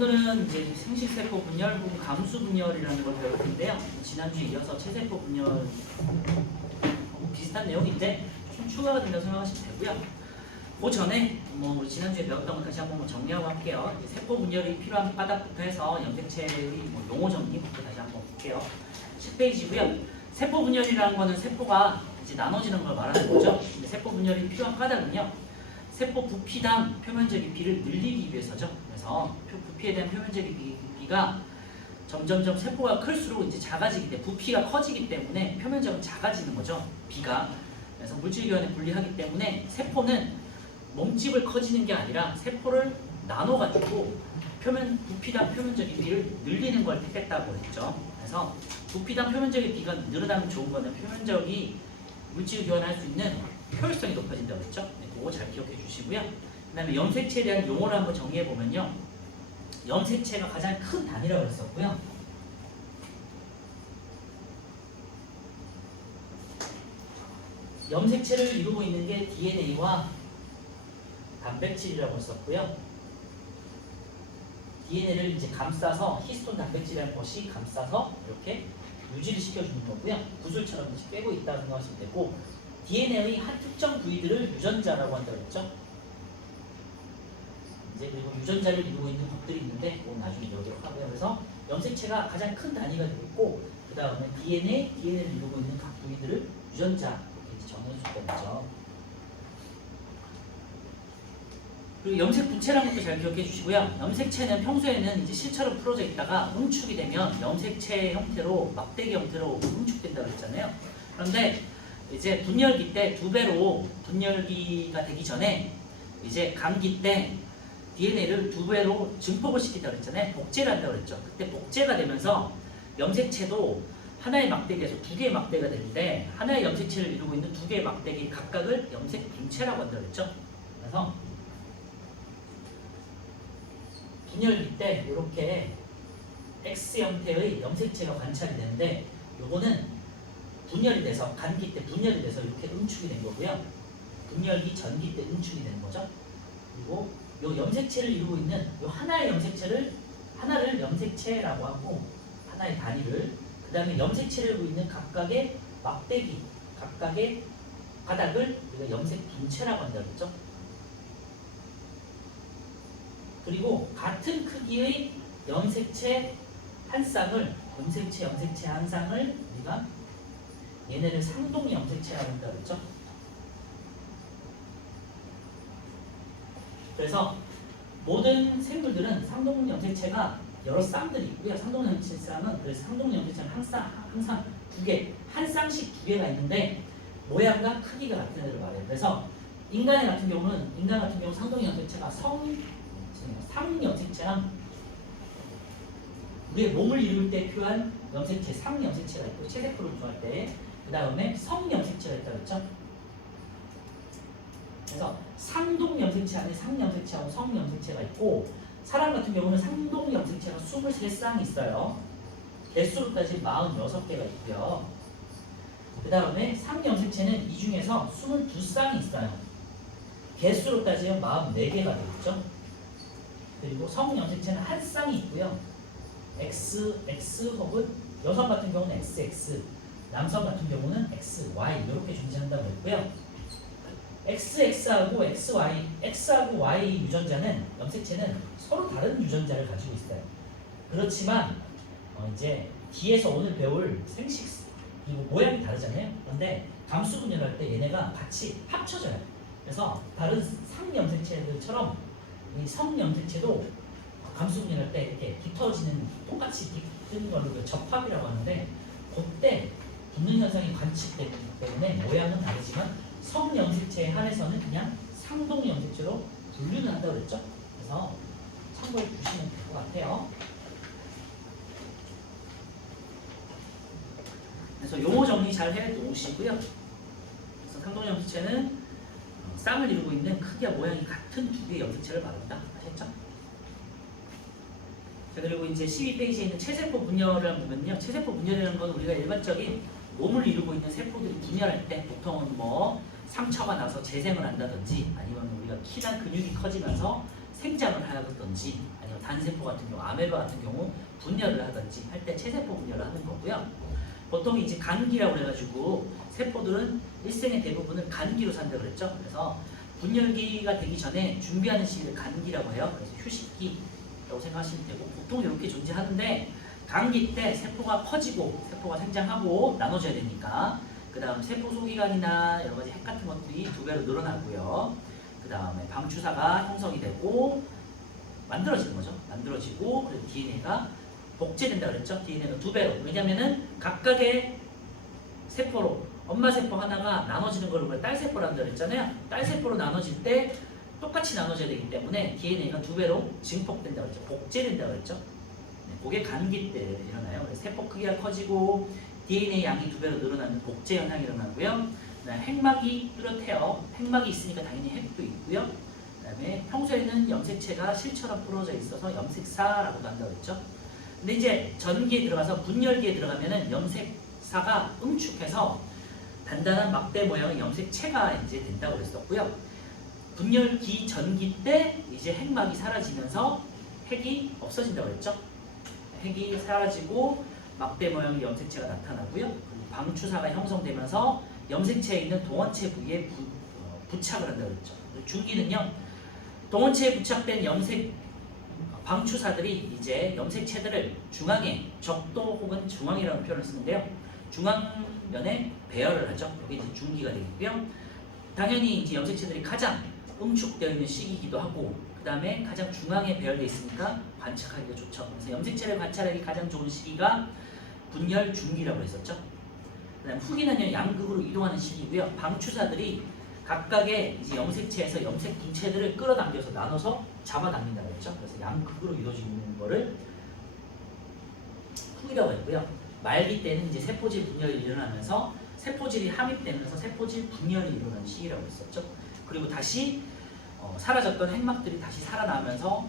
오늘은 이제 생식세포 분열, 감수 분열이라는 걸 배울 텐데요. 지난주에 이어서 체세포 분열 비슷한 내용인데 좀 추가가 된다고 생각하시면 되고요. 그 전에 우리 지난주에 배웠던 거 다시 한번 정리하고 할게요. 세포 분열이 필요한 바닥부터 해서 염색체의 용어 정리부터 다시 한번 볼게요. 10페이지고요. 세포 분열이라는 거는 세포가 이제 나눠지는 걸 말하는 거죠. 근데 세포 분열이 필요한 까닭은요. 세포 부피당 표면적인 비를 늘리기 위해서죠. 그래서 부피에 대한 표면적인 비가 점점점 세포가 클수록 이제 작아지기 때문에 부피가 커지기 때문에 표면적은 작아지는 거죠. 비가. 그래서 물질교환에 분리하기 때문에 세포는 몸집을 커지는 게 아니라 세포를 나눠가지고 부피당 표면적인 비를 늘리는 걸 택했다고 했죠. 그래서 부피당 표면적인 비가 늘어나면 좋은 거는 표면적이 물질 교환할 수 있는 효율성이 높아진다고 했죠. 네, 그거 잘 기억해 주시고요. 그 다음에 염색체에 대한 용어를 한번 정리해 보면요. 염색체가 가장 큰 단위라고 했었고요. 염색체를 이루고 있는 게 DNA와 단백질이라고 했었고요. DNA를 이제 감싸서 히스톤 단백질이라는 것이 감싸서 이렇게 유지를 시켜주는 거고요. 구슬처럼 이렇게 빼고 있다고 생각하시면 되고, DNA의 한 특정 부위들을 유전자라고 한다고 했죠. 이제 그리고 유전자를 이루고 있는 것들이 있는데 그건 나중에 여기로 하고요. 그래서 염색체가 가장 큰 단위가 되고 있고, 그 다음에 DNA를 이루고 있는 각 부위들을 유전자 이렇게 정해줄 거죠. 그리고 염색 분체라는 것도 잘 기억해 주시고요. 염색체는 평소에는 이제 실처럼 풀어져 있다가 응축이 되면 염색체 형태로 막대기 형태로 응축된다고 했잖아요. 그런데 이제 분열기 때 2배로 분열기가 되기 전에 이제 감기 때 DNA를 2배로 증폭을 시킨다고 했잖아요. 복제를 한다고 했죠. 그때 복제가 되면서 염색체도 하나의 막대기에서 2개의 막대기가 되는데 하나의 염색체를 이루고 있는 2개의 막대기 각각을 염색 분체라고 한다고 했죠. 그래서 분열기 때 이렇게 X 형태의 염색체가 관찰이 되는데 요거는 분열이 돼서 감기 때 분열이 돼서 이렇게 응축이 된 거고요. 분열기 전기 때 응축이 되는 거죠. 그리고 요 염색체를 이루고 있는 요 하나의 염색체를 하나를 염색체라고 하고 하나의 단위를 그 다음에 염색체를 이루고 있는 각각의 막대기 각각의 바닥을 우리가 염색 분체라고 한다고 했죠. 그리고 같은 크기의 염색체 한 쌍을 우리가 얘네를 상동 염색체라고 한다고 했죠. 그래서 모든 생물들은 상동 염색체가 여러 쌍들이 있고요. 상동 염색체는 그래서 상동 염색체는 항상 2개, 한 쌍씩 2개가 있는데 모양과 크기가 같은 애를 말해요. 그래서 인간 같은 경우 상동 염색체가 상염색체랑 우리의 몸을 이룰 때 필요한 염색체, 상염색체가 있고 체세포를 구성할 때 그 다음에 성염색체가 있다고 했죠. 그래서 상동염색체 안에 상염색체하고 성염색체가 있고 사람 같은 경우는 상동염색체가 23쌍이 있어요. 개수로 따지면 46개가 있고요. 그 다음에 상염색체는 이 중에서 22쌍이 있어요. 개수로 따지면 44개가 되겠죠. 그리고 성염색체는 한 쌍이 있고요. XX 혹은 여성 같은 경우는 XX, 남성 같은 경우는 XY 이렇게 존재한다고 했고요. XX하고 XY, X하고 Y 유전자는 염색체는 서로 다른 유전자를 가지고 있어요. 그렇지만 이제 뒤에서 오늘 배울 생식 이거 모양이 다르잖아요. 그런데 감수 분열할 때 얘네가 같이 합쳐져요. 그래서 다른 상염색체들처럼 이 성염색체도 감수 분열할 때 이렇게 깃터지는 똑같이 깃드는 걸로 접합이라고 하는데 그때 붙는 현상이 관측되기 때문에 모양은 다르지만 성염색체에 한해서는 그냥 상동염색체로 분류는 한다고 그랬죠. 그래서 참고해 주시면 될 것 같아요. 그래서 용어 정리 잘 해 놓으시고요. 그래서 상동염색체는 쌍을 이루고 있는 크기와 모양이 같은 2개의 염색체를 말한다. 아셨죠? 자, 그리고 이제 12페이지에 있는 체세포 분열을 보면요. 체세포 분열이라는 건 우리가 일반적인 몸을 이루고 있는 세포들이 분열할 때 보통은 상처가 나서 재생을 한다든지 아니면 우리가 키나 근육이 커지면서 생장을 하든지 아니면 단세포 같은 경우, 아메바 같은 경우 분열을 하든지 할 때 체세포 분열을 하는 거고요. 보통 이제 간기라고 그래가지고 세포들은 일생의 대부분을 간기로 산다고 그랬죠. 그래서 분열기가 되기 전에 준비하는 시기를 간기라고 해요. 그래서 휴식기라고 생각하시면 되고 보통 이렇게 존재하는데 간기 때 세포가 커지고 세포가 생장하고 나눠져야 되니까 그 다음 세포 소기관이나 여러 가지 핵 같은 것들이 2배로 늘어나고요. 그 다음에 방추사가 형성이 되고 만들어지는 거죠. 만들어지고 그리고 DNA가 복제된다 그랬죠. DNA가 2배로. 왜냐면은 각각의 세포로 엄마 세포 하나가 나눠지는 걸 우리가 딸세포로 한다 그랬잖아요. 딸세포로 나눠질 때 똑같이 나눠져야 되기 때문에 DNA가 2배로 증폭된다 그랬죠. 복제된다 그랬죠. 네, 그게 간기 때 일어나요. 그래서 세포 크기가 커지고 DNA 양이 2배로 늘어나는 복제 현상이 일어나고요. 그다음에 핵막이 뚜렷해요. 핵막이 있으니까 당연히 핵도 있고요. 그다음에 평소에는 염색체가 실처럼 부러져 있어서 염색사라고도 한다고 했죠. 근데 이제 전기에 들어가서 분열기에 들어가면은 염색사가 응축해서 단단한 막대 모양의 염색체가 이제 된다고 그랬었고요. 분열기 전기 때 이제 핵막이 사라지면서 핵이 없어진다고 그랬죠. 핵이 사라지고 막대 모양의 염색체가 나타나고요. 그리고 방추사가 형성되면서 염색체에 있는 동원체 부위에 부착을 한다고 그랬죠. 중기는요. 동원체에 부착된 방추사들이 이제 염색체들을 중앙에 적도 혹은 중앙이라는 표현을 쓰는데요. 중앙면에 배열을 하죠. 이게 이제 중기가 되겠고요. 당연히 이제 염색체들이 가장 응축되어 있는 시기이기도 하고 그 다음에 가장 중앙에 배열되어 있으니까 관찰하기가 좋죠. 그래서 염색체를 관찰하기 가장 좋은 시기가 분열 중기라고 했었죠. 그다음 후기는요 양극으로 이동하는 시기고요. 방추사들이 각각의 이제 염색체에서 염색 분체들을 끌어당겨서 나눠서 잡아당긴다고 했죠. 그래서 양극으로 이루어지고 있는 거를 후기라고 했고요. 말기 때는 이제 세포질 분열이 일어나면서 세포질이 함입되면서 세포질 분열이 일어나는 시기라고 했었죠. 그리고 다시 사라졌던 핵막들이 다시 살아나면서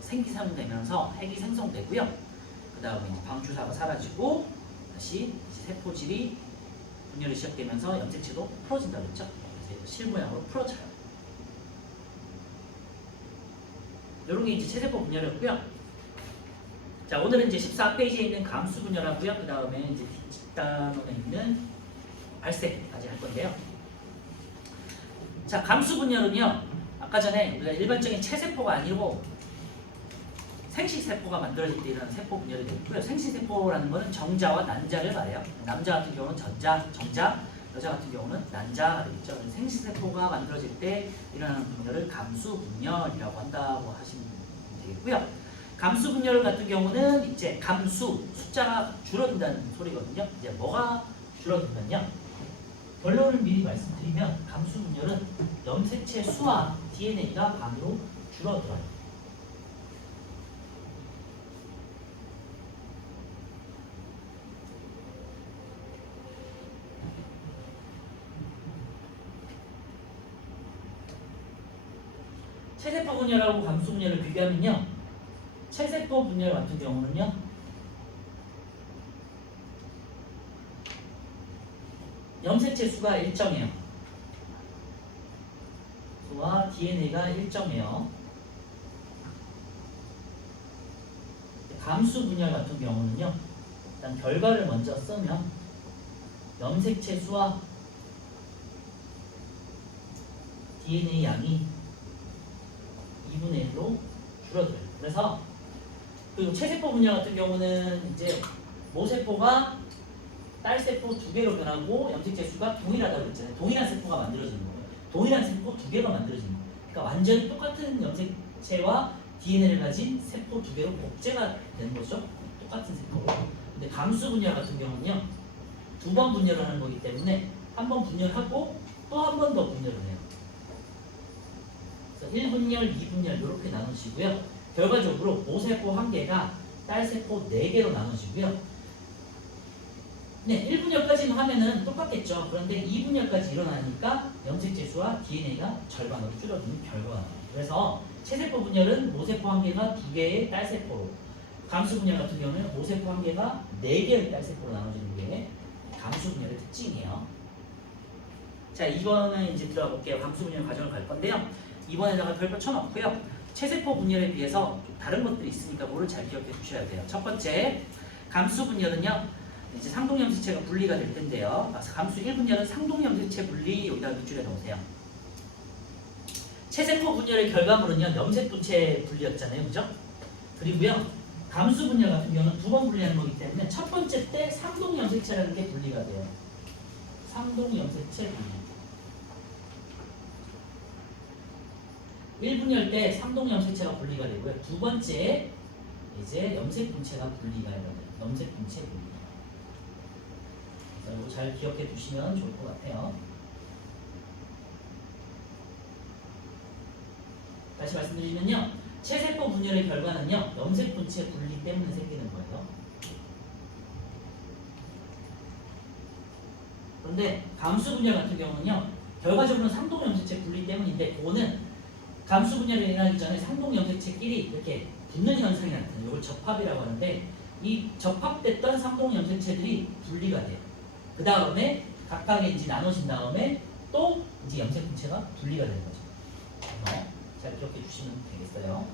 생기상되면서 핵이 생성되고요. 그 다음에 방추사가 사라지고 다시 세포질이 분열이 시작되면서 염색체도 풀어진다고 했죠. 그래서 실모양으로 풀어져요. 이런 게 이제 체세포 분열이었고요. 자, 오늘은 이제 14페이지에 있는 감수 분열하고요. 그 다음에 이제 뒷단원에 있는 발색까지 할 건데요. 자, 감수 분열은요. 아까 전에 우리가 일반적인 체세포가 아니고 생식세포가 만들어질 때 일어나는 세포 분열이 되고요. 생식세포라는 것은 정자와 난자를 말해요. 남자 같은 경우는 정자, 여자 같은 경우는 난자가 되겠죠. 생식세포가 만들어질 때 일어나는 분열을 감수 분열이라고 한다고 하시면 되겠고요. 감수 분열 같은 경우는 이제 감수, 숫자가 줄어든다는 소리거든요. 이제 뭐가 줄어든다면요. 결론을 미리 말씀드리면 감수 분열은 염색체 수와 DNA가 반으로 줄어들어요. 체세포 분열하고 감수 분열을 비교하면요. 체세포 분열 같은 경우는요. 염색체 수가 일정해요. 수와 DNA가 일정해요. 감수 분열 같은 경우는요. 일단 결과를 먼저 쓰면 염색체 수와 DNA 양이 2분의 1로 줄어들어요. 그래서 그리고 체세포 분열 같은 경우는 이제 모세포가 딸세포 2개로 변하고 염색체 수가 동일하다고 했잖아요. 동일한 세포가 만들어지는 거예요. 동일한 세포 2개가 만들어지는 거예요. 그러니까 완전히 똑같은 염색체와 DNA를 가진 세포 2개로 복제가 되는 거죠. 똑같은 세포로. 근데 감수 분열 같은 경우는요. 2번 분열을 하는 거기 때문에 한 번 분열하고 또 한 번 더 분열을 해요. 1분열, 2분열 이렇게 나누시고요. 결과적으로 모세포 1개가 딸세포 4개로 나눠지고요. 네, 1분열까지는 하면은 똑같겠죠. 그런데 2분열까지 일어나니까 염색체 수와 DNA가 절반으로 줄어드는 결과가 나와요. 그래서 체세포 분열은 모세포 1개가 2개의 딸세포로, 감수 분열 같은 경우는 모세포 1개가 4개의 딸세포로 나눠지는 게 감수 분열의 특징이에요. 자, 2번은 이제 들어가 볼게요. 감수 분열 과정을 갈 건데요. 2번에다가 별표 쳐놓고요. 체세포 분열에 비해서 좀 다른 것들이 있으니까 뭐를 잘 기억해 주셔야 돼요. 첫 번째, 감수 분열은요. 이제 상동염색체가 분리가 될 텐데요. 감수 1분열은 상동염색체 분리 여기다 밑줄에 넣으세요. 체세포 분열의 결과물은요. 염색분체 분리였잖아요. 그죠? 그리고요. 감수 분열 같은 경우는 두 번 분리하는 거기 때문에 첫 번째 때 상동염색체라는 게 분리가 돼요. 상동염색체 분리. 1분열 때 상동염색체가 분리가 되고요. 두 번째 이제 염색분체가 분리가 돼요. 염색분체 분리. 이거 잘 기억해 두시면 좋을 것 같아요. 다시 말씀드리면요. 체세포 분열의 결과는요. 염색분체 분리 때문에 생기는 거예요. 그런데 감수 분열 같은 경우는요. 결과적으로는 상동염색체 분리 때문인데 그거는 감수 분열이 일어나기 전에 상동염색체끼리 이렇게 붙는 현상이 나타나요. 이걸 접합이라고 하는데 이 접합됐던 상동염색체들이 분리가 돼요. 그 다음에 각각의 이제 나눠진 다음에 또 이제 염색분체가 분리가 되는 거죠. 잘 기억해 주시면 되겠어요.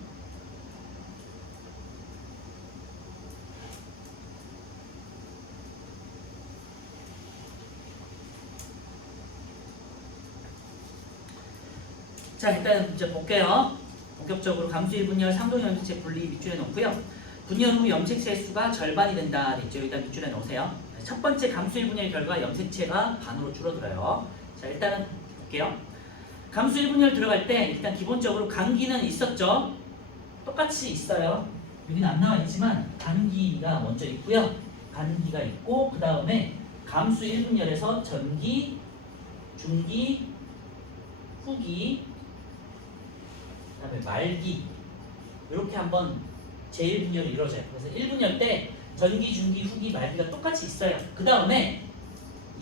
자, 일단 이제 볼게요. 본격적으로 감수 1분열 상동염색체 분리 밑줄에 놓고요. 분열 후 염색체 수가 절반이 된다. 됐죠? 여기다 밑줄에 놓으세요. 첫 번째 감수 1분열 결과 염색체가 반으로 줄어들어요. 자, 일단은 볼게요. 감수 1분열 들어갈 때 일단 기본적으로 간기는 있었죠. 똑같이 있어요. 여기는 안 나와 있지만 간기가 먼저 있고요. 간기가 있고 그 다음에 감수 1분열에서 전기, 중기, 후기, 그 다음에 말기 이렇게 한번 제1분열이 이루어져요. 그래서 1분열 때 전기, 중기, 후기, 말기가 똑같이 있어요. 그 다음에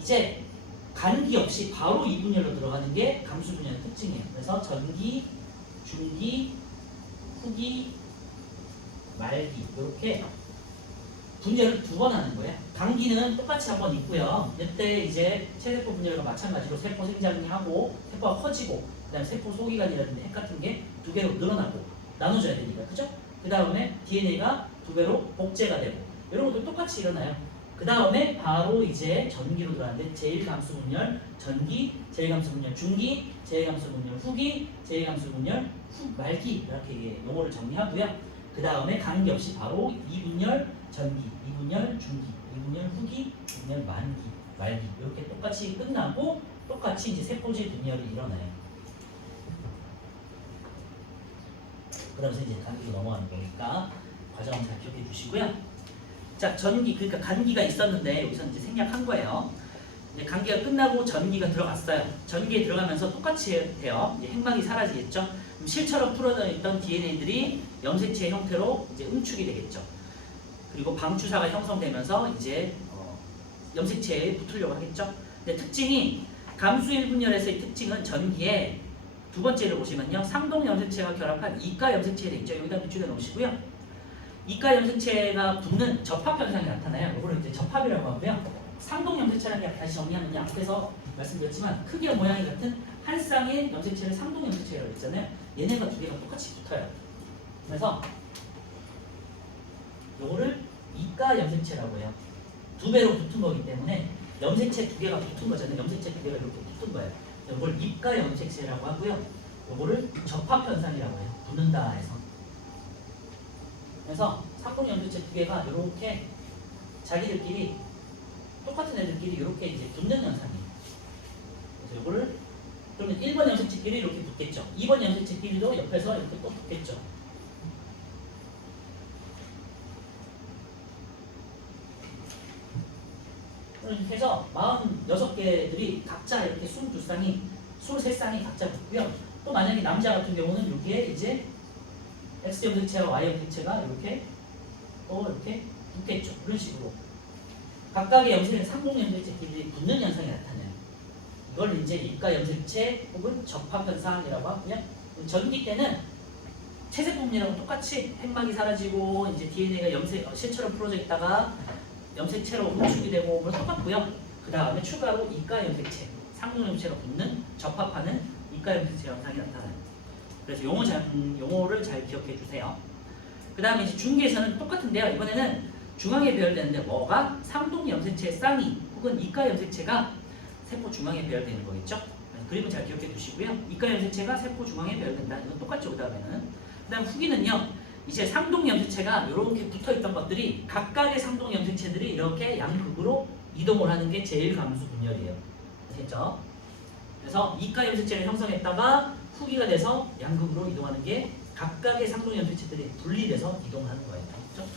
이제 간기 없이 바로 2분열로 들어가는 게 감수 분열의 특징이에요. 그래서 전기, 중기, 후기, 말기 이렇게 분열을 두 번 하는 거예요. 간기는 똑같이 한번 있고요. 이때 이제 체세포 분열과 마찬가지로 세포 생장이 하고 세포가 커지고 그다음에 세포 소기관이라든지 핵 같은 게 두 배로 늘어나고 나눠져야 되니까 그죠? 그 다음에 DNA가 두 배로 복제가 되고 이런 것도 똑같이 일어나요. 그 다음에 바로 이제 전기로 들어가는데 제1감수 분열 전기, 제1감수 분열 중기, 제1감수 분열 후기, 제1감수 분열 말기 이렇게 용어를 정리하고요. 그 다음에 간기 없이 바로 2분열 전기, 2분열 중기, 2분열 후기, 2분열 만기, 말기 이렇게 똑같이 끝나고 똑같이 이제 세포질 분열이 일어나요. 그러면서 이제 간기로 넘어가는 거니까 과정을 잘 기억해 주시고요. 자, 전기, 그러니까 간기가 있었는데 여기서 이제 생략한 거예요. 이제 간기가 끝나고 전기가 들어갔어요. 전기에 들어가면서 똑같이 돼요. 이제 핵막이 사라지겠죠. 그럼 실처럼 풀어져 있던 DNA들이 염색체 형태로 이제 응축이 되겠죠. 그리고 방추사가 형성되면서 이제 염색체에 붙으려고 하겠죠. 근데 특징이 감수 1분열에서의 특징은 전기에 두 번째를 보시면요. 상동 염색체가 결합한 이가 염색체에 있죠. 여기다 밑줄에 놓으시고요. 이가 염색체가 붙는 접합 현상이 나타나요. 이거를 이제 접합이라고 하고요. 상동 염색체라는 게 다시 정리하면 앞에서 말씀드렸지만 크기와 모양이 같은 한 쌍의 염색체를 상동 염색체라고 했잖아요. 얘네가 두 개가 똑같이 붙어요. 그래서 이거를 이가 염색체라고 해요. 두 배로 붙은 거기 때문에 염색체 두 개가 붙은 거잖아요. 염색체 두 개가 이렇게 붙은 거예요. 이걸 입가 염색체라고 하고요. 이거를 접합 현상이라고 해요. 붙는다 해서. 그래서 상동 염색체 두 개가 이렇게 자기들끼리 똑같은 애들끼리 이렇게 이제 붙는 현상이에요. 그래서 이거를 그러면 1번 염색체끼리 이렇게 붙겠죠. 2번 염색체끼리도 옆에서 이렇게 또 붙겠죠. 이렇게 해서 46개들이 각자 이렇게 22쌍이 23쌍이 각자 붙고요. 또 만약에 남자 같은 경우는 여기에 이제 X 염색체와 Y 염색체가 이렇게 또 이렇게 붙겠죠. 이런 식으로 각각의 염색은 상동 염색체끼리 붙는 현상이 나타나요. 이걸 이제 입가 염색체 혹은 접합 현상이라고 하고요. 전기 때는 체세포 분열하고 똑같이 핵막이 사라지고 이제 DNA가 실처럼 풀어져 있다가 염색체로 응축이 되고 뭐 똑같고요. 그 다음에 추가로 이가 염색체, 상동 염색체가 붙는 접합하는 이가 염색체 현상이 나타나요. 그래서 용어를 잘 기억해 주세요. 그 다음에 이제 중기에서는 똑같은데요. 이번에는 중앙에 배열되는데 뭐가 상동 염색체의 쌍이 혹은 이가 염색체가 세포 중앙에 배열되는 거겠죠. 그림은 잘 기억해 두시고요. 이가 염색체가 세포 중앙에 배열된다. 이건 똑같죠. 그 다음에는. 그 다음 후기는요. 이제 상동 염색체가 이렇게 붙어있던 것들이 각각의 상동 염색체들이 이렇게 양극으로 이동을 하는 게 제1감수 분열이에요. 아시겠죠? 그래서 이가 염색체를 형성했다가 후기가 돼서 양극으로 이동하는 게 각각의 상동 염색체들이 분리돼서 이동하는 거예요. 그렇죠?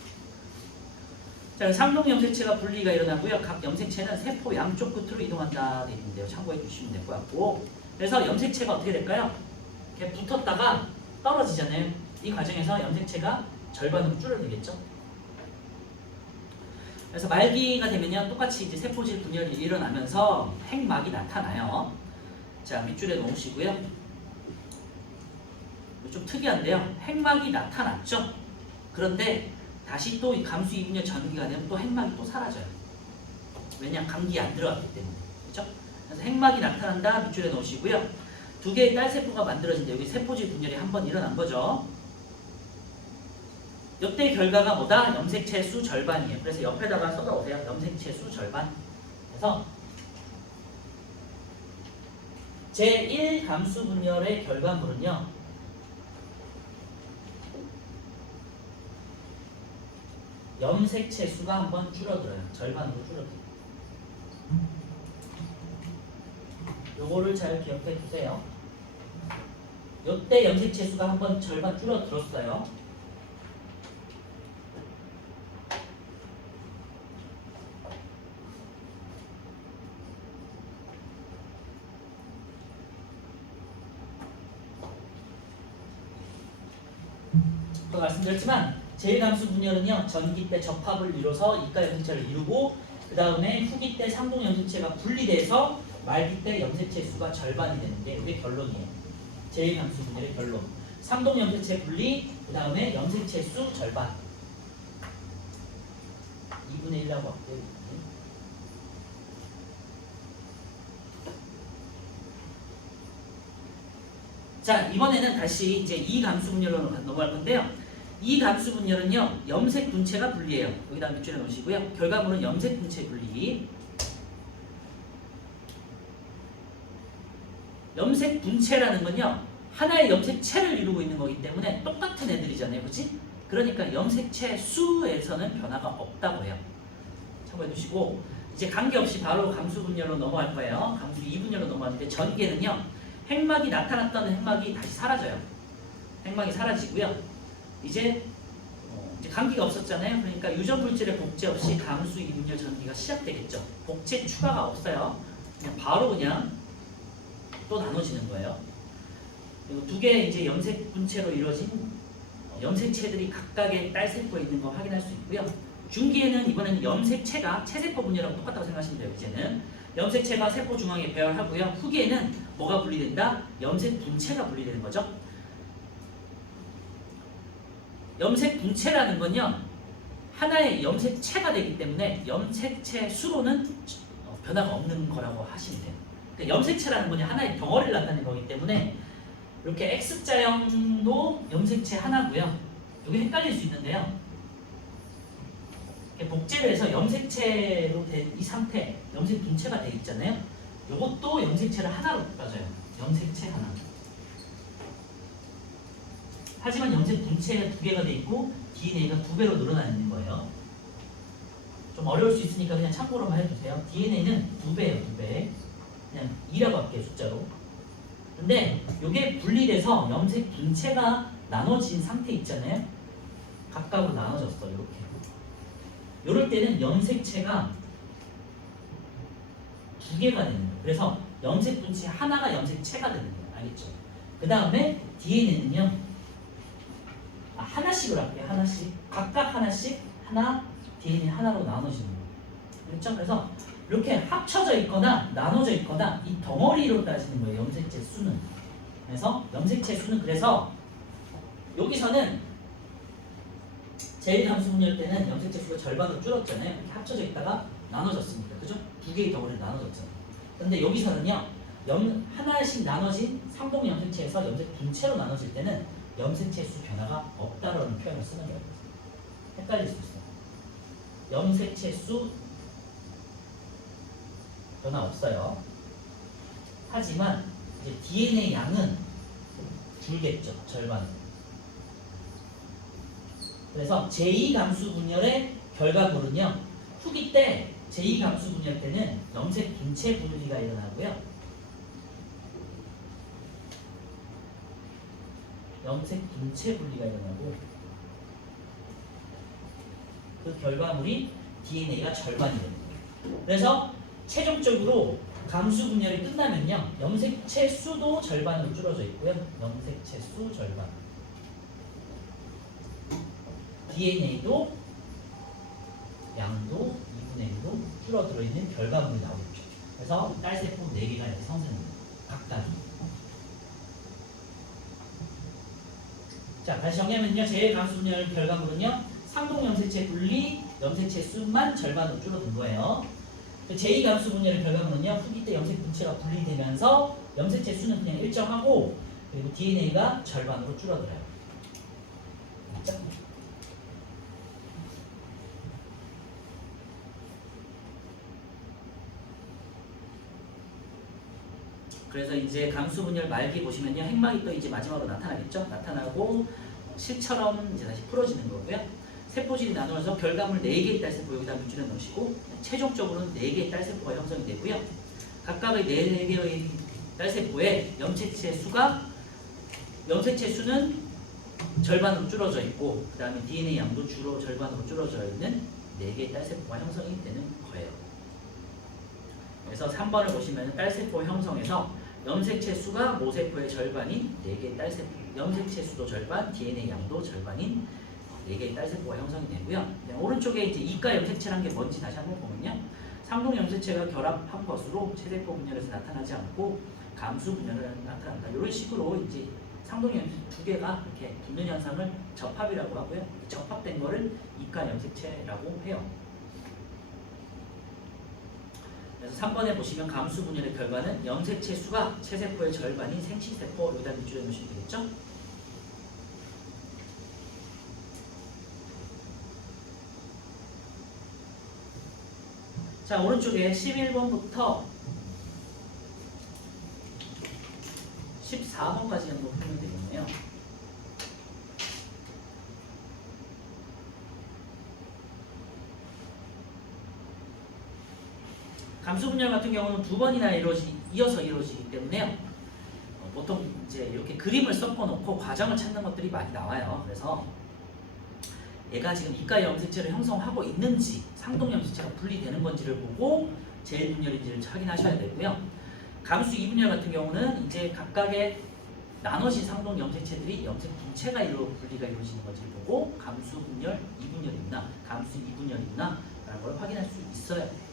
자, 상동 염색체가 분리가 일어나고요. 각 염색체는 세포 양쪽 끝으로 이동한다 되어 있는데요. 참고해 주시면 될 것 같고. 그래서 염색체가 어떻게 될까요? 이렇게 붙었다가 떨어지잖아요. 이 과정에서 염색체가 절반으로 줄어들겠죠. 그래서 말기가 되면요. 똑같이 이제 세포질 분열이 일어나면서 핵막이 나타나요. 자, 밑줄에 놓으시고요. 좀 특이한데요. 핵막이 나타났죠. 그런데 다시 또 이 감수 2분열 전기가 되면 또 핵막이 또 사라져요. 왜냐? 감기 안 들어갔기 때문에. 그렇죠? 그래서 핵막이 나타난다. 밑줄에 놓으시고요. 두 개의 딸세포가 만들어진다. 여기 세포질 분열이 한번 일어난 거죠. 이때 결과가 뭐다? 염색체 수 절반이에요. 그래서 옆에다가 써다오세요. 염색체 수 절반. 그래서 제1 감수 분열의 결과물은요. 염색체 수가 한번 줄어들어요. 절반으로 줄어들어요. 요거를 잘 기억해 주세요. 요때 염색체 수가 한번 절반 줄어들었어요. 또 말씀드렸지만 제1감수 분열은요. 전기 때 접합을 이뤄서 이가 염색체를 이루고 그 다음에 후기 때 상동 염색체가 분리돼서 말기 때 염색체 수가 절반이 되는 게 이게 결론이에요. 제1감수 분열의 결론. 상동 염색체 분리, 그 다음에 염색체 수 절반. 2분의 1라고 할게요. 자, 이번에는 다시 이제 이 감수 분열로 넘어갈 건데요. 이 감수 분열은요, 염색 분체가 분리해요. 여기다 밑줄에 놓으시고요. 결과물은 염색 분체 분리. 염색 분체라는 건요, 하나의 염색체를 이루고 있는 거기 때문에 똑같은 애들이잖아요. 그렇지? 그러니까 염색체 수에서는 변화가 없다고 해요. 참고해 두시고, 이제 관계없이 바로 감수 분열로 넘어갈 거예요. 감수 2분열로 넘어가는데 전개는요, 핵막이 나타났던 핵막이 다시 사라져요. 핵막이 사라지고요. 이제 감기가 없었잖아요. 그러니까 유전 물질의 복제 없이 감수 2분열 전기가 시작되겠죠. 복제 추가가 없어요. 그냥 바로 그냥 또 나눠지는 거예요. 그리고 두 개의 이제 염색 분체로 이루어진 염색체들이 각각의 딸세포에 있는 거 확인할 수 있고요. 중기에는 이번에는 염색체가 체세포 분열하고 똑같다고 생각하시면 돼요. 이제는 염색체가 세포 중앙에 배열하고요. 후기에는 뭐가 분리된다? 염색 분체가 분리되는 거죠. 염색 분체라는 건요, 하나의 염색체가 되기 때문에 염색체 수로는 변화가 없는 거라고 하시면 돼요. 그러니까 염색체라는 건 하나의 덩어리를 나타내는 거기 때문에 이렇게 X자형도 염색체 하나고요. 여기 헷갈릴 수 있는데요. 이렇게 복제를 해서 염색체로 된 이 상태, 염색 분체가 되어 있잖아요. 이것도 염색체를 하나로 따져요. 염색체 하나. 하지만 염색 분체가 2개가 돼 있고 DNA가 2배로 늘어나 있는 거예요. 좀 어려울 수 있으니까 그냥 참고로만 해주세요. DNA는 2배예요, 2배. 그냥 2라고 할게요, 숫자로. 근데 이게 분리돼서 염색 분체가 나눠진 상태 있잖아요. 각각으로 나눠졌어, 이렇게. 이럴 때는 염색체가 2개가 되는 거예요. 그래서 염색 분체 하나가 염색체가 되는 거예요. 알겠죠? 그 다음에 DNA는요. 하나씩으로 할게요. 하나씩. 각각 하나씩 하나 DNA 하나로 나눠지는 거예요. 그렇죠? 그래서 이렇게 합쳐져 있거나 나눠져 있거나 이 덩어리로 따지는 거예요. 염색체 수는. 그래서 염색체 수는 그래서 여기서는 제1감수 분열 때는 염색체 수가 절반으로 줄었잖아요. 이렇게 합쳐져 있다가 나눠졌으니까. 그죠? 2개의 덩어리로 나눠졌잖아요. 근데 여기서는요, 하나씩 나눠진 상동 염색체에서 염색 분체로 나눠질 때는 염색체 수 변화가 없다라는 표현을 쓰는 거예요. 헷갈릴 수 있어요. 염색체 수 변화 없어요. 하지만 이제 DNA 양은 줄겠죠. 절반. 그래서 제2감수 분열의 결과물은요, 후기 때 제2감수 분열 때는 염색 분체 분리가 일어나고요. 염색 분체 분리가 일어나고 그 결과물이 DNA가 절반이 됩니다. 그래서 최종적으로 감수 분열이 끝나면요, 염색체 수도 절반으로 줄어져 있고요. 염색체 수 절반. DNA도 양도 2분의 1로 줄어들어 있는 결과물이 나오겠죠. 그래서 딸세포 4개가 이렇게 성생됩니다. 각각이. 자, 다시 정리하면요, 제1감수 분열 결과물은요, 상동 염색체 분리, 염색체 수만 절반으로 줄어든 거예요. 제2감수 분열의 결과물은요, 후기 때 염색 분체가 분리되면서 염색체 수는 그냥 일정하고, 그리고 DNA가 절반으로 줄어들어요. 맞죠? 그래서 이제 감수 분열 말기 보시면요, 핵막이 또 이제 마지막으로 나타나겠죠? 나타나고 실처럼 이제 다시 풀어지는 거고요. 세포질이 나누어서 결과물 4개의 딸세포 여기다 물질을 넣으시고 최종적으로는 4개의 딸세포가 형성이 되고요. 각각의 4개의 딸세포의 염색체 수는 절반으로 줄어져 있고, 그 다음에 DNA 양도 주로 절반으로 줄어져 있는 4개의 딸세포가 형성이 되는 거예요. 그래서 3번을 보시면 딸세포 형성에서 염색체 수가 모세포의 절반인 4개의 딸세포, 염색체 수도 절반, DNA 양도 절반인 4개의 딸세포가 형성이 되고요. 오른쪽에 이제 이가 염색체라는 게 뭔지 다시 한번 보면요, 상동 염색체가 결합한 것으로 체세포 분열에서 나타나지 않고 감수 분열은 나타난다. 이런 식으로 이제 상동 염색체 2개가 이렇게 붙는 현상을 접합이라고 하고요. 접합된 거를 이가 염색체라고 해요. 그래서 3번에 보시면 감수 분열의 결과는 염색체 수가 체세포의 절반인 생치세포, 여기다 밑줄여 놓으시면 되겠죠? 자, 오른쪽에 11번부터 14번까지 한번 풀면 되겠네요. 감수 분열 같은 경우는 2번이나 이어서 이루어지기 때문에요. 보통 이제 이렇게 그림을 섞어 놓고 과정을 찾는 것들이 많이 나와요. 그래서 얘가 지금 이가 염색체를 형성하고 있는지, 상동 염색체가 분리되는 건지를 보고 제1 분열인지를 확인하셔야 되고요. 감수 2분열 같은 경우는 이제 각각의 나눠진 상동 염색체들이 염색 분체가 분리가 이루어지는 건지를 보고 감수 분열 2분열이 있나, 감수 2분열이 있나 라는 걸 확인할 수 있어요.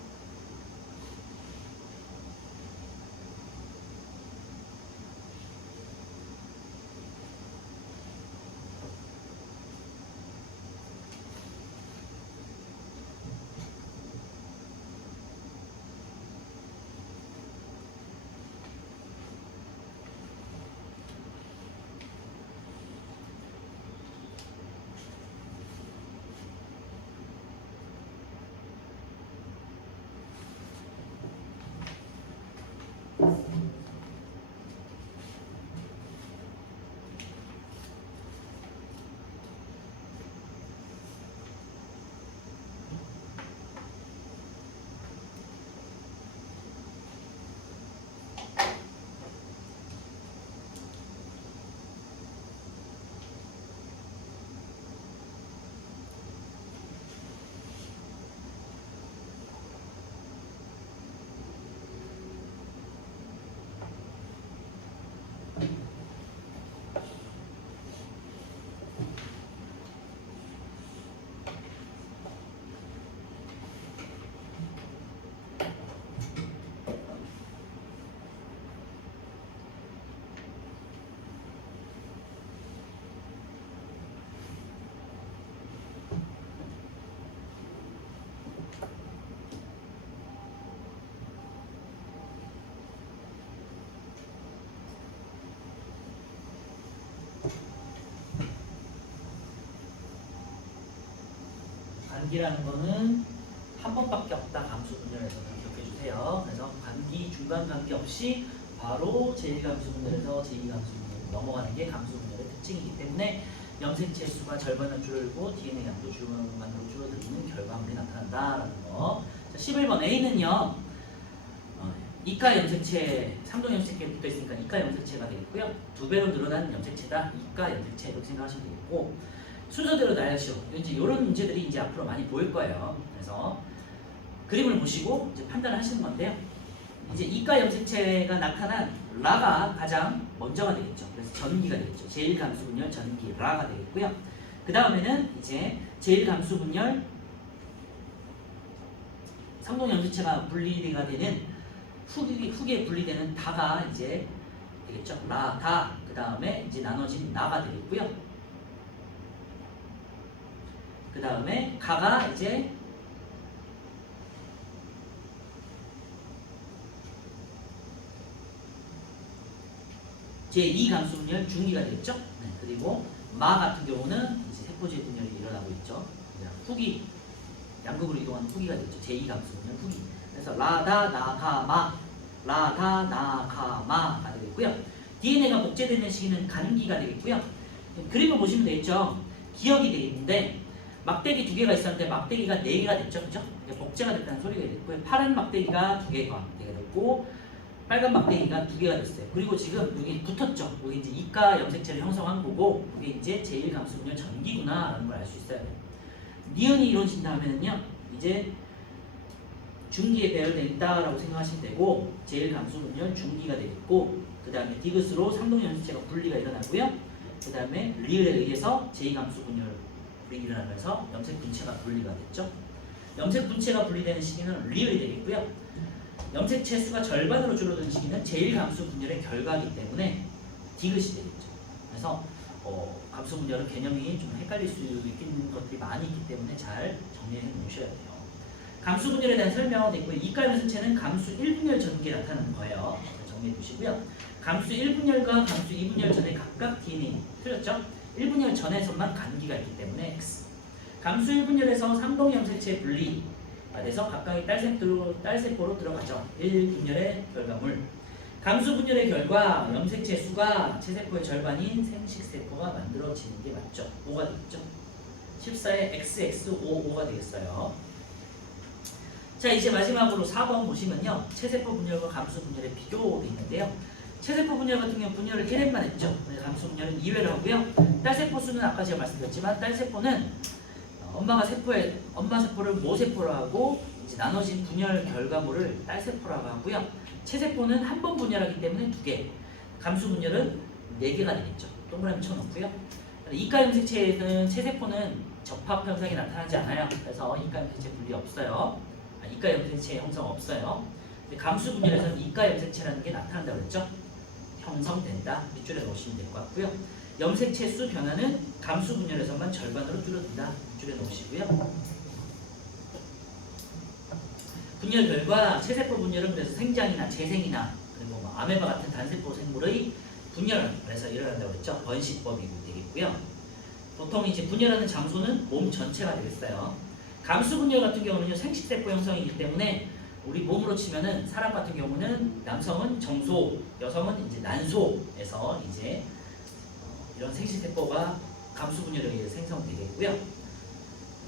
관기라는 거는 한 번밖에 없다. 감수 분열에서는 기억해 주세요. 그래서 관기, 중간 관기 없이 바로 제1감수 분열에서 제2감수 분열 넘어가는 게 감수 분열의 특징이기 때문에 염색체 수가 절반을 줄고 DNA 양도 절반으로 줄어드는 결과물이 나타난다라는 거. 자, 11번 A는요. 이가 염색체, 상동 염색체에 붙어 있으니까 이가 염색체가 되겠고요. 2배로 늘어난 염색체다. 이가 염색체 이렇게 생각하시면 되겠고, 순서대로 나열시오. 이제 이런 문제들이 이제 앞으로 많이 보일 거예요. 그래서 그림을 보시고 이제 판단을 하시는 건데요. 이제 이가 염색체가 나타난 라가 가장 먼저가 되겠죠. 그래서 전기가 되겠죠. 제1감수 분열 전기 라가 되겠고요. 그 다음에는 이제 제1감수 분열 상동 염색체가 분리가 되는 후기에 분리되는 다가 이제 되겠죠. 라, 다. 그 다음에 이제 나눠진 나가 되겠고요. 그 다음에 가가 이제 제2감수 분열 중기가 되겠죠. 네, 그리고 마 같은 경우는 이제 세포질 분열이 일어나고 있죠. 후기, 양극으로 이동하는 후기가 되겠죠. 제2감수 분열 후기. 그래서 라다 나가마, 라다 나가마가 되겠고요. DNA가 복제되는 시기는 간기가 되겠고요. 그림을 보시면 되겠죠. 기억이 되어 있는데 막대기 2개가 있었는데 막대기가 4개가 됐죠. 그죠? 복제가 됐다는 소리가 됐고요. 파란 막대기가 2개가 됐고 빨간 막대기가 2개가 됐어요. 그리고 지금 여기 붙었죠. 여기 이제 이가 염색체를 형성한 거고 이게 이제 제1감수 분열 전기구나라는 걸 알 수 있어야 돼요. 니은이 이루어진 다음에는요. 이제 중기에 배열되어 있다라고 생각하시면 되고 제1감수 분열 중기가 되겠고 그 다음에 디귿으로 상동 염색체가 분리가 일어나고요. 그 다음에 리을에 의해서 제2감수 분열이 일어나면서 염색 분체가 분리가 됐죠. 염색 분체가 분리되는 시기는 리을이 되겠고요. 염색체 수가 절반으로 줄어드는 시기는 제1감수 분열의 결과이기 때문에 디귿이 되겠죠. 그래서 감수 분열은 개념이 좀 헷갈릴 수 있는 것들이 많이 있기 때문에 잘 정리해 놓으셔야 돼요. 감수 분열에 대한 설명은 됐고요. 이가 염색체는 감수 1분열 전기에 나타나는 거예요. 정리해 두시고요. 감수 1분열과 감수 2분열 전에 각각 DNA 틀렸죠? 1분열 전에서만 간기가 있기 때문에 X. 감수 1분열에서 상동 염색체 분리 그래서 각각의 딸세포로 들어가죠. 1분열의 결과물. 감수 분열의 결과 염색체 수가 체세포의 절반인 생식세포가 만들어지는 게 맞죠. 5가 되겠죠. 14에 XXOO가 되겠어요. 자 이제 마지막으로 4번 보시면요. 체세포 분열과 감수 분열의 비교도 있는데요. 체세포 분열 같은 경우 분열을 1회만 했죠. 감수 분열은 2회를 하고요. 딸세포 수는 아까 제가 말씀드렸지만 딸세포는 엄마 세포를 모세포로 하고 이제 나눠진 분열 결과물을 딸세포라고 하고요. 체세포는 한 번 분열하기 때문에 2개, 감수 분열은 4개가 되겠죠. 동그라미 쳐놓고요. 이가 염색체에는 체세포는 접합 현상이 나타나지 않아요. 그래서 이가 염색체 분리 없어요. 이가 염색체 형성 없어요. 감수 분열에서는 이가 염색체라는 게 나타난다고 그랬죠. 형성된다. 밑줄에 넣으시면 될 것 같고요. 염색체 수 변화는 감수 분열에서만 절반으로 줄어든다. 밑줄에 놓으시고요. 분열 결과 체세포 분열은 그래서 생장이나 재생이나 그리고 뭐 아메바 같은 단세포 생물의 분열에서 일어난다고 했죠. 번식법이 되겠고요. 보통 이제 분열하는 장소는 몸 전체가 되겠어요. 감수 분열 같은 경우는 생식세포 형성이기 때문에 우리 몸으로 치면은 사람 같은 경우는 남성은 정소, 여성은 이제 난소에서 이제 이런 생식세포가 감수 분열에 의해 생성되겠고요.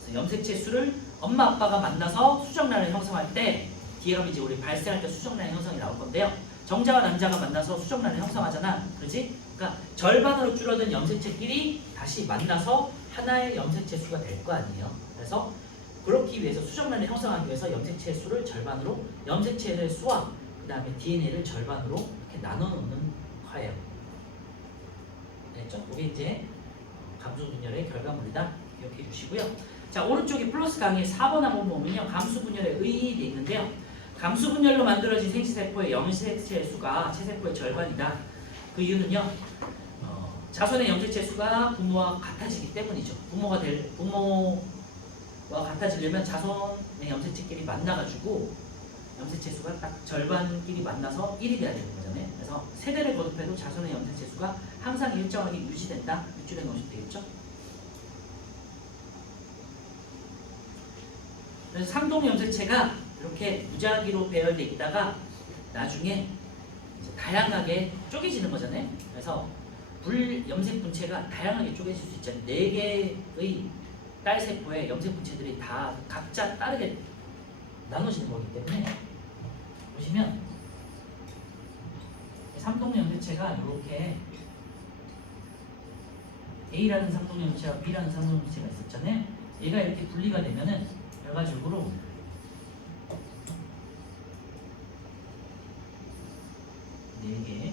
그래서 염색체 수를 엄마 아빠가 만나서 수정란을 형성할 때 뒤에 가면 이제 우리 발생할 때 수정란 형성이 나올 건데요. 정자와 남자가 만나서 수정란을 형성하잖아, 그렇지? 그러니까 절반으로 줄어든 염색체끼리 다시 만나서 하나의 염색체 수가 될 거 아니에요. 그래서 그렇기 위해서 수정란을 형성하기 위해서 염색체 수를 절반으로 염색체의 수와 그 다음에 DNA를 절반으로 이렇게 나눠 놓는 거예요. 됐죠? 그게 이제 감수 분열의 결과물이다. 기억해 주시고요. 자, 오른쪽에 플러스 강의 4번 한번 보면요. 감수 분열의 의의돼 있는데요. 감수 분열로 만들어진 생식세포의 염색체 수가 체세포의 절반이다. 그 이유는요. 자손의 염색체 수가 부모와 같아지기 때문이죠. 부모와 같아지려면 자손의 염색체끼리 만나가지고 염색체 수가 딱 절반끼리 만나서 1이 돼야 되는 거잖아요. 그래서 세대를 거듭해도 자손의 염색체 수가 항상 일정하게 유지된다. 밑줄에 넣으시면 되겠죠. 그래서 상동 염색체가 이렇게 무작위로 배열돼 있다가 나중에 이제 다양하게 쪼개지는 거잖아요. 그래서 불염색 분체가 다양하게 쪼개질 수 있잖아요. 4개의 딸 세포의 염색 분체들이 다 각자 다르게 나눠지는 거기 때문에 보시면 상동 염색체가 이렇게 A라는 상동 염색체와 B라는 상동 염색체가 있었잖아요. 얘가 이렇게 분리가 되면은 결과적으로 네 개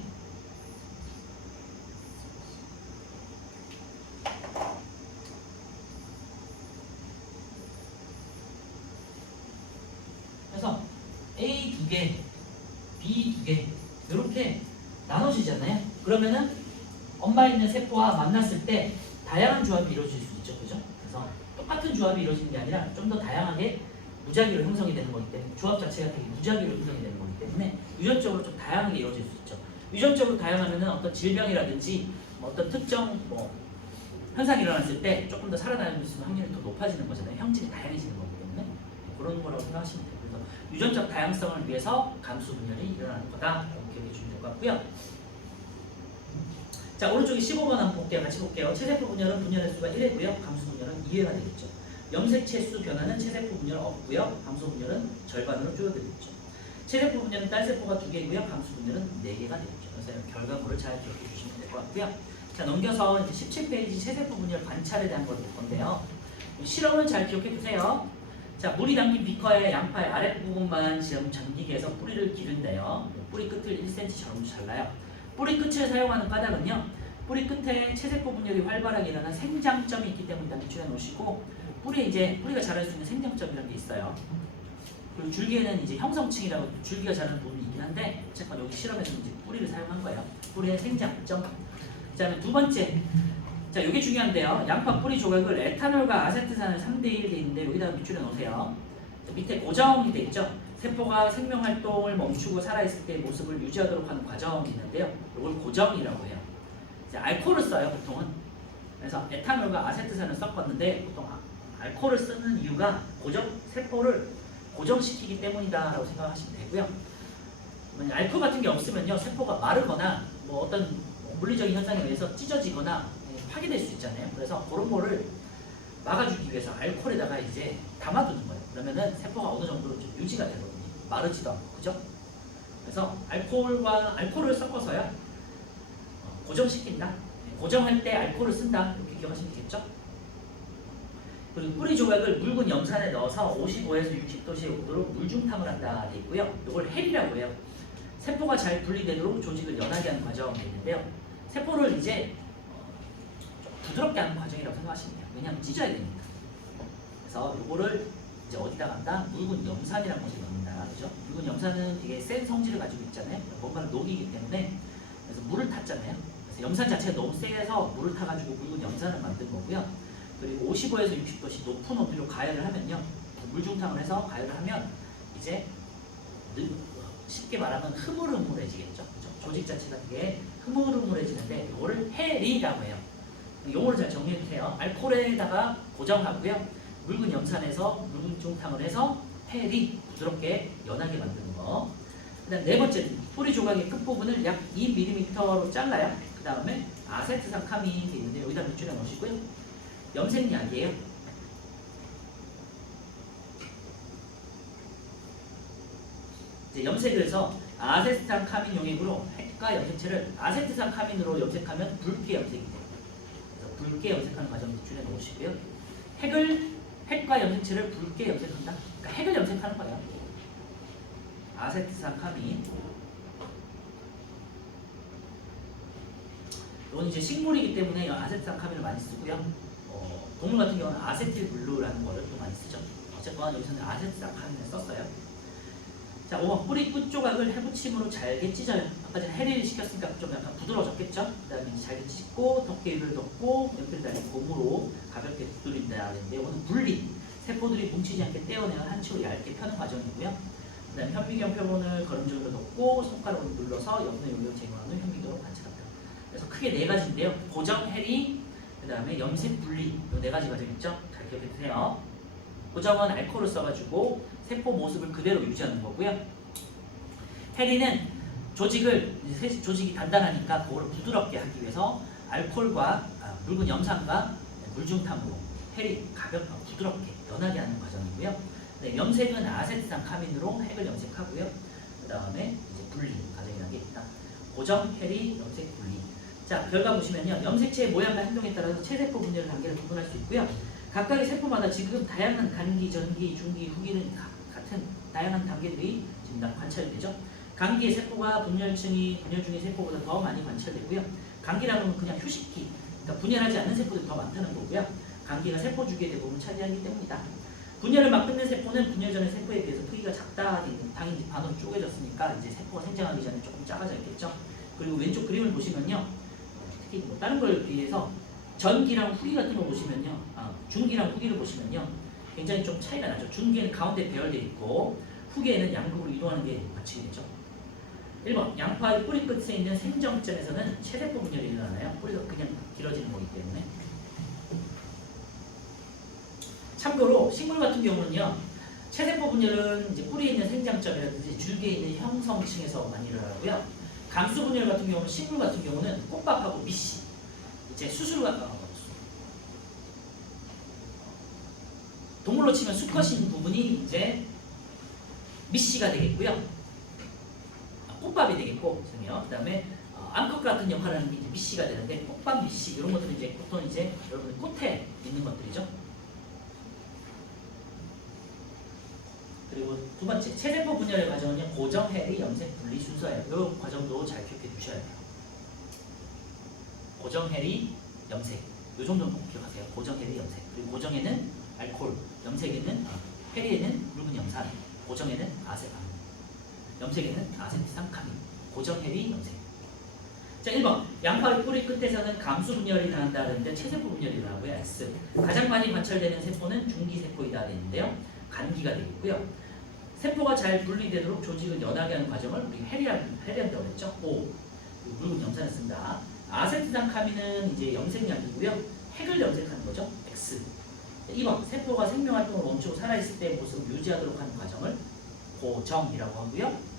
그래서 A 2개, B 2개 이렇게 나눠지잖아요. 그러면은 엄마 있는 세포와 만났을 때 다양한 조합이 이루어질 수 있죠, 그죠? 그래서 똑같은 조합이 이루어지는 게 아니라 좀 더 다양하게 무작위로 형성이 되는 거기 때문에 조합 자체가 되게 무작위로 형성이 되는 거기 때문에 유전적으로 좀 다양하게 이루어질 수 있죠. 유전적으로 다양하면은 어떤 질병이라든지 어떤 특정 현상이 일어났을 때 조금 더 살아남을 수 있는 확률이 더 높아지는 거잖아요. 형질이 다양해지는 거기 때문에 그런 거라고 생각하시면 돼요. 그래서 유전적 다양성을 위해서 감수 분열이 일어나는 거다. 이렇게 기억해 주시면 될 것 같고요. 자, 오른쪽에 15번 한번 볼게요. 같이 볼게요. 체세포 분열은 분열 횟수가 1회고요. 감수 분열은 2회가 되겠죠. 염색체 수 변화는 체세포 분열은 없고요. 감수 분열은 절반으로 줄어들겠죠. 체세포 분열은 딸세포가 2개고요. 감수 분열은 4개가 되겠죠. 그래서 결과물을 잘 기억해 주시면 될 것 같고요. 자, 넘겨서 이제 17페이지 체세포 분열 관찰에 대한 걸 볼 건데요. 실험을 잘 기억해 두세요. 자, 물이 담긴 비커의 양파의 아랫부분만 지금 잠기게 해서 뿌리를 기른대요. 뿌리 끝을 1cm 정도 잘라요. 뿌리 끝을 사용하는 까닭은요. 뿌리 끝에 체세포 분열이 활발하게 일어난 생장점이 있기 때문에 밑줄에 놓으시고 뿌리에 이제 뿌리가 자랄 수 있는 생장점이라는 게 있어요. 그리고 줄기에는 이제 형성층이라고 줄기가 자라는 부분이 있긴 한데 어쨌건 여기 실험에서 이제 뿌리를 사용한 거예요. 뿌리의 생장점. 그다음에 두 번째. 자, 이게 중요한데요. 양파 뿌리 조각을 에탄올과 아세트산을 3대1 돼 있는데 여기다가 밑줄에 놓으세요. 자, 밑에 고정이 돼 있죠. 세포가 생명 활동을 멈추고 살아있을 때의 모습을 유지하도록 하는 과정이 있는데요. 이걸 고정이라고 해요. 자, 알코올을 써요, 보통은. 그래서 에탄올과 아세트산을 섞었는데 보통 알코올을 쓰는 이유가 세포를 고정시키기 때문이다라고 생각하시면 되고요. 알코올 같은 게 없으면요, 세포가 마르거나 어떤 물리적인 현상에 의해서 찢어지거나 파괴될 수 있잖아요. 그래서 그런 거를 막아주기 위해서 알코올에다가 이제 담아두는 거예요. 그러면은 세포가 어느 정도 좀 유지가 되거든요. 마르지도 않고, 그죠? 그래서 알코올을 섞어서요 고정시킨다. 고정할 때 알코올을 쓴다. 이렇게 기억하시면 되겠죠? 그리고 뿌리 조각을 묽은 염산에 넣어서 55에서 60도씨의 온도로 물중탕을 한다 돼 있고요. 이걸 헬이라고 해요. 세포가 잘 분리되도록 조직을 연하게 하는 과정이 있는데요. 세포를 이제 좀 부드럽게 하는 과정이라고 생각하시면 돼요. 왜냐하면 찢어야 되니까. 그래서 이거를 이제 어디다 간다? 묽은 염산이라는 것을 넣는다. 그죠? 묽은 염산은 되게 센 성질을 가지고 있잖아요. 뭔가를 녹이기 때문에. 그래서 물을 탔잖아요. 그래서 염산 자체가 너무 세서 물을 타가지고 묽은 염산을 만든 거고요. 그리고 55에서 60도씨 높은 온도로 가열을 하면요. 물중탕을 해서 가열을 하면 이제 쉽게 말하면 흐물흐물해지겠죠. 그죠? 조직 자체가 되게 흐물흐물해지는데 이거를 헬이라고 해요. 용어를 잘 정리해 주세요. 알코올에다가 고정하고요. 묽은 염산에서 물중탕을 해서 헬이 부드럽게 연하게 만드는 거. 그다음 네 번째, 뿌리 조각의 끝부분을 약 2mm로 잘라요. 그 다음에 아세트산 카민이 되어 있는데 여기다 밑줄에 넣으시고요. 염색약이에요. 이제 염색을 해서 아세트산 카민 용액으로 핵과 염색체를 아세트산 카민으로 염색하면 붉게 염색이 돼요. 그래서 붉게 염색하는 과정 밑줄에 넣으시고요. 핵과 염색체를 붉게 염색한다. 그러니까 핵을 염색하는 거예요. 아세트산 카민. 이건 이제 식물이기 때문에 아세트산 카민을 많이 쓰고요. 동물 같은 경우는 아세틸블루라는 거를 또 많이 쓰죠. 어쨌건 여기서는 아세트산 카민을 썼어요. 자, 5번 뿌리 끝 조각을 해부침으로 잘게 찢어요. 아까 전에 해리를 시켰으니까 좀 약간 부드러워졌겠죠? 그 다음에 잘게 찢고 덮개를 덮고 연필 달린 고무로 가볍게 두드린다 하는데 이거는 분리. 세포들이 뭉치지 않게 떼어내어 한 치로 얇게 펴는 과정이고요. 그 다음에 현미경 표본을 거름줄로 넣고 손가락으로 눌러서 엽내 용액을 제거한 후 현미경으로 관찰한다. 그래서 크게 네 가지인데요. 고정, 해리, 그 다음에 염색, 분리 이 네 가지가 되겠죠? 잘 기억해 주세요. 고정은 알코올을 써가지고 세포 모습을 그대로 유지하는 거고요. 해리는 조직이 단단하니까 그걸 부드럽게 하기 위해서 알코올과 묽은 염산과 물중탕으로 해리 부드럽게 연하게 하는 과정이고요. 네, 염색은 아세트산 카민으로 핵을 염색하고요. 그 다음에 이제 분리 과정이라는 게 있다. 고정, 해리, 염색, 분리. 자, 결과 보시면요. 염색체의 모양과 행동에 따라서 체세포 분열 단계를 구분할 수 있고요. 각각의 세포마다 지금 다양한 간기, 전기, 중기, 후기는 같은 다양한 단계들이 지금 관찰되죠. 간기의 세포가 분열 중의 세포보다 더 많이 관찰되고요. 간기라는 건 그냥 휴식기, 그러니까 분열하지 않는 세포들이 더 많다는 거고요. 간기가 세포 주기의 대부분 차지하기 때문이다. 분열을 막 끝낸 세포는 분열 전의 세포에 비해서 크기가 작다. 당연히 반으로 쪼개졌으니까 이제 세포가 생장하기 전에 조금 작아져 있겠죠. 그리고 왼쪽 그림을 보시면요. 특히 뭐 다른 걸 비해서 전기랑 후기 같은 거 보시면요. 중기랑 후기를 보시면요. 굉장히 좀 차이가 나죠. 중기에는 가운데 배열되어 있고 후기에는 양극으로 이동하는 게 맞추게 되죠. 1번 양파의 뿌리 끝에 있는 생정점에서는 체세포 분열이 일어나나요? 뿌리가 그냥 길어지는 거기 때문에. 참고로 식물 같은 경우는요. 체세포 분열은 이제 뿌리에 있는 생장점이라든지 줄기에 있는 형성층에서 많이 일어나고요. 감수 분열 같은 경우는 식물 같은 경우는 꽃밥하고 밑씨 이제 수술과 동물로 치면 수컷인 부분이 이제 밑씨가 되겠고요. 꽃밥이 되겠고, 그 다음에 암컷 같은 역할을 하는 게 이제 밑씨가 되는데 꽃밥, 밑씨 이런 것들은 이제 보통 이제 여러분 꽃에 있는 것들이죠. 그리고 두 번째 체세포 분열의 과정은요. 고정, 해리, 염색, 분리 순서예요. 이 과정도 잘 기억해 두셔야 돼요. 고정, 해리, 염색 이 정도는 꼭 기억하세요. 고정, 해리, 염색. 그리고 고정에는 알코올, 염색에는 해리에는 묽은 염산, 고정에는 염색에는 아세트산 카민, 고정, 해리, 염색. 자, 1번 양파 뿌리 끝에서는 감수 분열이 일어난다 그랬는데 체세포 분열이 일어나고요. X. 가장 많이 관찰되는 세포는 중기세포이다 되는데요. 간기가 되겠고요. 세포가 잘 분리되도록 조직을 연하게 하는 과정을 우리 해리한다고 했죠. O. 묽은 염산을 쓴다. 아세트산 카민은 이제 염색약이고요. 핵을 염색하는 거죠. X. 2번 세포가 생명활동을 멈추고 살아있을 때의 모습을 유지하도록 하는 과정을 고정이라고 하고요.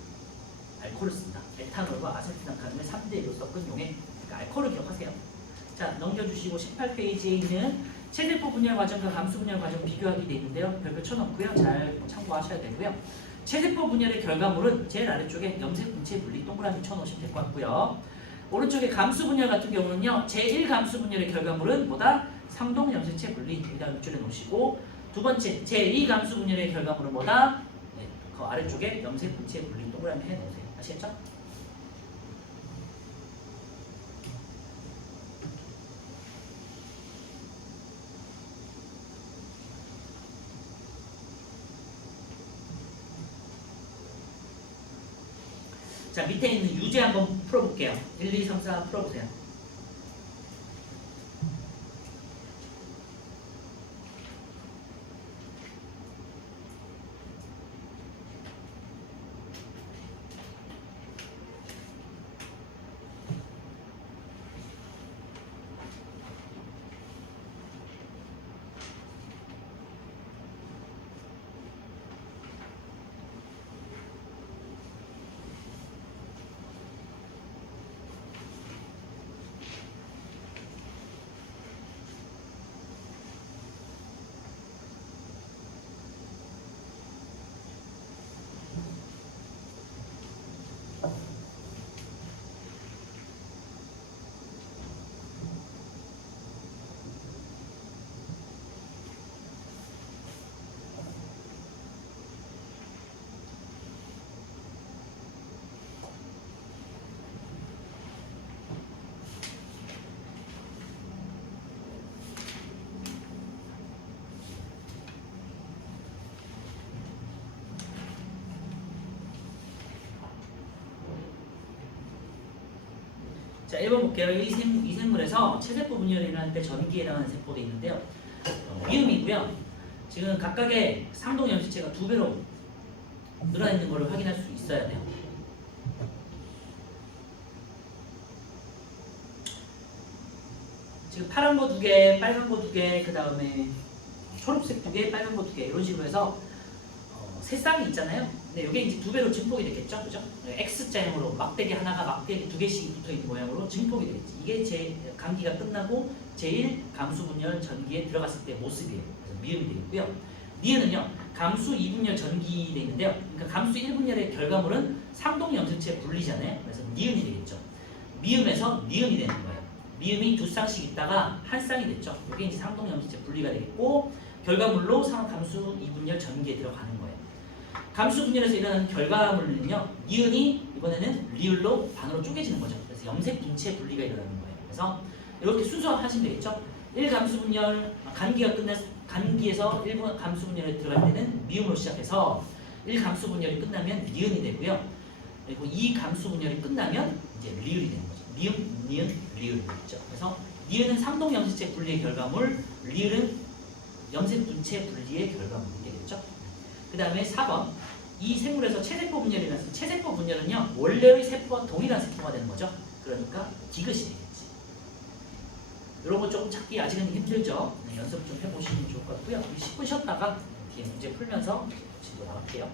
알코올을 쓴다. 에탄올과 아세트산 카민을 3대1로 섞은 용액. 그러니까 알코올을 기억하세요. 자, 넘겨주시고 18페이지에 있는 체세포 분열 과정과 감수 분열 과정 비교하기 돼 있는데요. 별표 쳐놓고요. 잘 참고하셔야 되고요. 체세포 분열의 결과물은 제일 아래쪽에 염색 분체 분리 동그라미 쳐놓으시면 될 것 같고요. 오른쪽에 감수 분열 같은 경우는요. 제1 감수 분열의 결과물은 뭐다? 상동 염색체 분리 여기다 밑줄에 놓으시고, 두 번째 제2 감수 분열의 결과물은 뭐다? 네, 그 아래쪽에 염색 분체 분리 동그라미 해 놓으세요. 아시겠죠? 자, 밑에 있는 유제 한번 풀어볼게요. 1, 2, 3, 4 풀어보세요. 자, 1번 볼게요. 이 생물에서 체세포 분열이 일어날 때 전기에 해당하는 세포도 있는데요. 미음이고요. 지금 각각의 상동 염색체가 2배로 늘어나 있는 것을 확인할 수 있어야 돼요. 지금 파란 거 2개, 빨간 거 2개, 그 다음에 초록색 2개, 빨간 거 2개 이런 식으로 해서 세 쌍이 있잖아요. 근데 이게 이제 2배로 증폭이 되겠죠, 그죠? X자형으로 막대기 하나가 막대기 2개씩 붙어 있는 모양으로 증폭이 되겠지. 이게 제 감기가 끝나고 제1 감수 분열 전기에 들어갔을 때 모습이에요. 그래서 미음이 되겠고요. 니은은요, 감수 2분열 전기 돼 있는데요. 그러니까 감수 1분열의 결과물은 상동 염색체 분리잖아요. 그래서 니은이 되겠죠. 미음에서 니은이 되는 거예요. 미음이 2쌍씩 있다가 한 쌍이 됐죠. 이게 이제 상동 염색체 분리가 되겠고 결과물로 감수 2분열 전기에 들어가는 거예요. 감수 분열에서 일어나는 결과물은요, 니은이 이번에는 리을로 반으로 쪼개지는 거죠. 그래서 염색 분체 분리가 일어나는 거예요. 그래서 이렇게 순서 하시면 되겠죠. 1감수 분열, 감기에서 1분 감수 분열에 들어갈 때는 미음으로 시작해서 1감수 분열이 끝나면 니은이 되고요. 그리고 2감수 분열이 끝나면 이제 리을이 되는 거죠. 미음, 니은, 리을이 되겠죠. 그래서 니은은 상동 염색체 분리의 결과물, 리을은 염색 분체 분리의 결과물이 되겠죠. 그 다음에 4번. 이 생물에서 체세포 분열이라서 체세포 분열은요, 원래의 세포와 동일한 세포가 되는 거죠. 그러니까 디귿이 되겠지. 이런 거 조금 찾기 아직은 힘들죠. 네, 연습 좀 해보시면 좋을 것 같고요. 10분 쉬었다가 뒤에 문제 풀면서 진도 나갈게요.